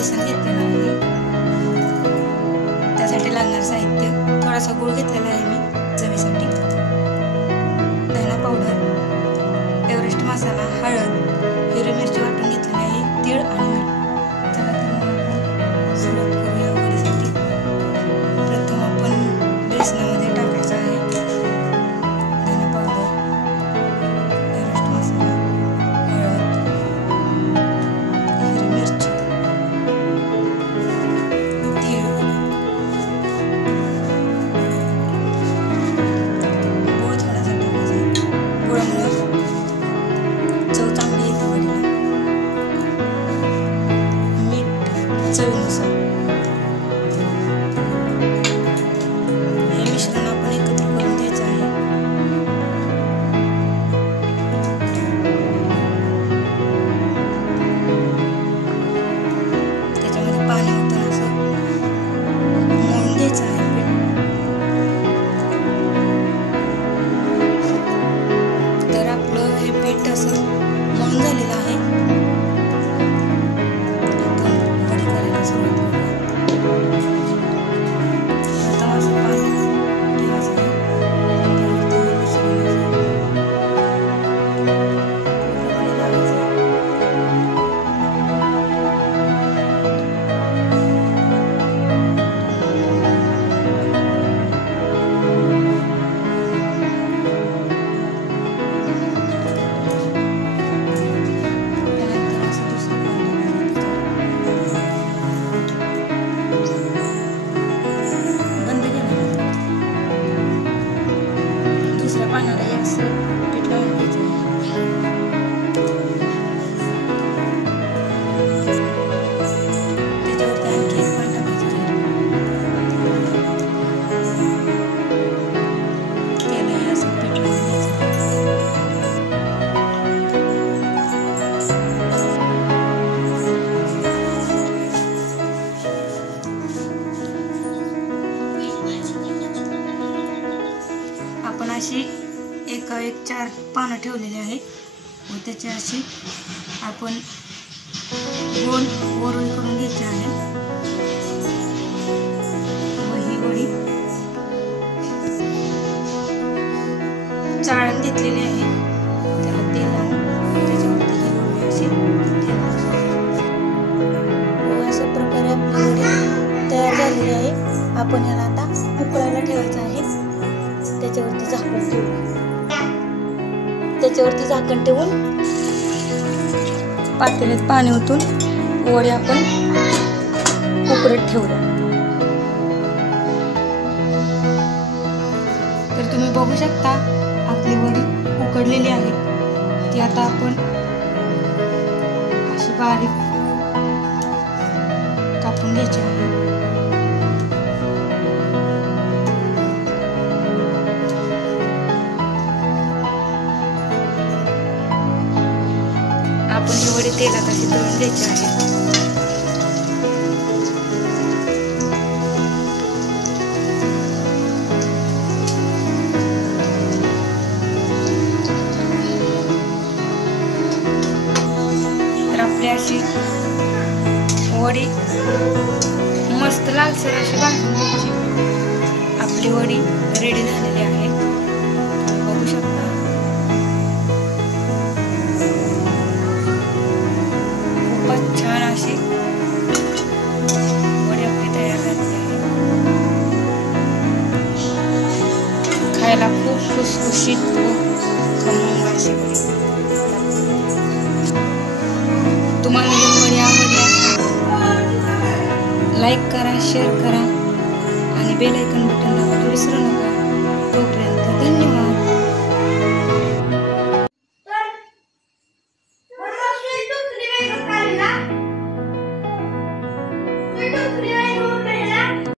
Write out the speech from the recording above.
बेसन घेतलेलं आहे. त्यासाठी लागणारं साहित्य थोडासा गूळ घेतलेला आहे मी चवीसाठी, धना पावडर, एव्हरेस्ट मसाला, हळद, हिरवी मिरची वाटून घेतलेली आहे, तीळ आणि मीठ. चला तर मग आपण सुरुवात करूया वडीसाठी. प्रथम आपण बेसनामध्ये टाकायचं आहे धना पावडर, एव्हरेस्ट मसाला, हळद, हिरवी मिरची, तीळ, गूळ थोडासा टाकायचा आहे. गुळामुळे चव चांगली येते वडीला. मीठ चवीनुसार. हे मिश्रण आपण एकत्र करून घ्यायचं आहे. त्याच्यामध्ये पाणी ओतून असं मळून घ्यायचं आहे पीठ. तर आपलं हे पीठ असं मळून झालेलं आहे. आपण वडी करायला सुरुवात करूया. प्रथम असं पाणी ठेवायचं आहे. त्यावरती हे मिश्रण असं पूर्णपणे लावायचं आहे. त्यानंतर असं दुसरं पाणी टाकायचं. बंद केलं. दुसऱ्या पाण्याला हे असं पीठ लावून घ्यायचं आहे. त्याच्यावरती आणखी एक पाणी टाकायचं आहे. त्याला हे असं पीठ लावून घ्यायचं आहे. आपण अशी एका एक 4 पानं ठेवलेली आहेत व त्याची अशी आपण गोल वरून करून घ्यायची आहे. व ही वडी चाळण घेतलेली आहे. त्याला तेल लावून त्याच्यावरती ही वडी अशी ठेवायची. व अशा प्रकारे आपली वडी तयार झालेली आहे. आपण ह्याला आता उकळायला ठेवायचं आहे. त्याच्यावरती झाकण ठेवून पातेल्यात पाणी ओतून वडी आपण उकळत ठेवूया. तर तुम्ही बघू शकता आपली वडी उकडलेली आहे. ती आता आपण अशी बारीक कापून घ्यायची आहे. आपण ही वडी तेलात अशी तळून घ्यायची आहे. तर आपली अशी वडी मस्त लालसर अशी भाजून घ्यायची. आपली वडी रेडी झालेली आहे. बघू शकता. छान अशी वडी आपली तयार झालेली आहे. खायला खूप खुसखुशीत व खमंग अशी वडी. तुम्हाला ही वडी आवडल्यास लाईक करा, शेअर करा आणि बेल आयकॉन बटन दाबायला विसरू नका. तोपर्यंत